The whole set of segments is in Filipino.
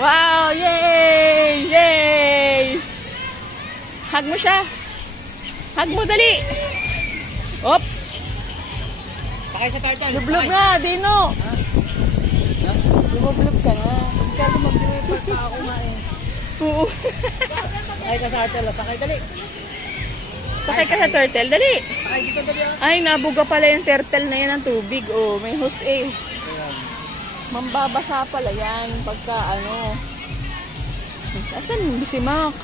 Wow! Yay! Yay! Hug mo siya. Hug mo, dali. Op! Sakay sa turtle. Lublog na, Dino. Lublog ka na. Pagkado mag-diway pa ako kumain. Oo. Sakay ka sa turtle. Sakay, dali. Sakay ka sa turtle, dali. Sakay dito, dali. Ay, nabuga pala yung turtle na yan ng tubig. Oh, may hose eh. Mambabasa pala yan pagka ano. Asan si Mac?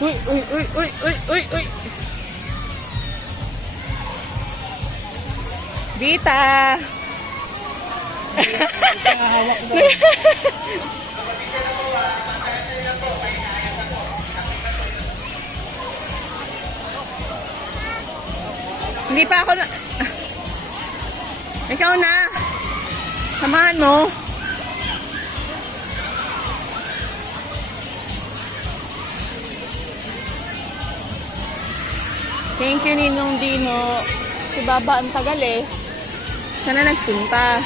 Uy, uy, uy, uy, uy, uy, uy. Vita. Hawak ko. Hindi pa ako na... Ikaw na. Samahan mo. Thank you, Ninong Dino. Si Baba ang tagal eh. Sana nagpunta.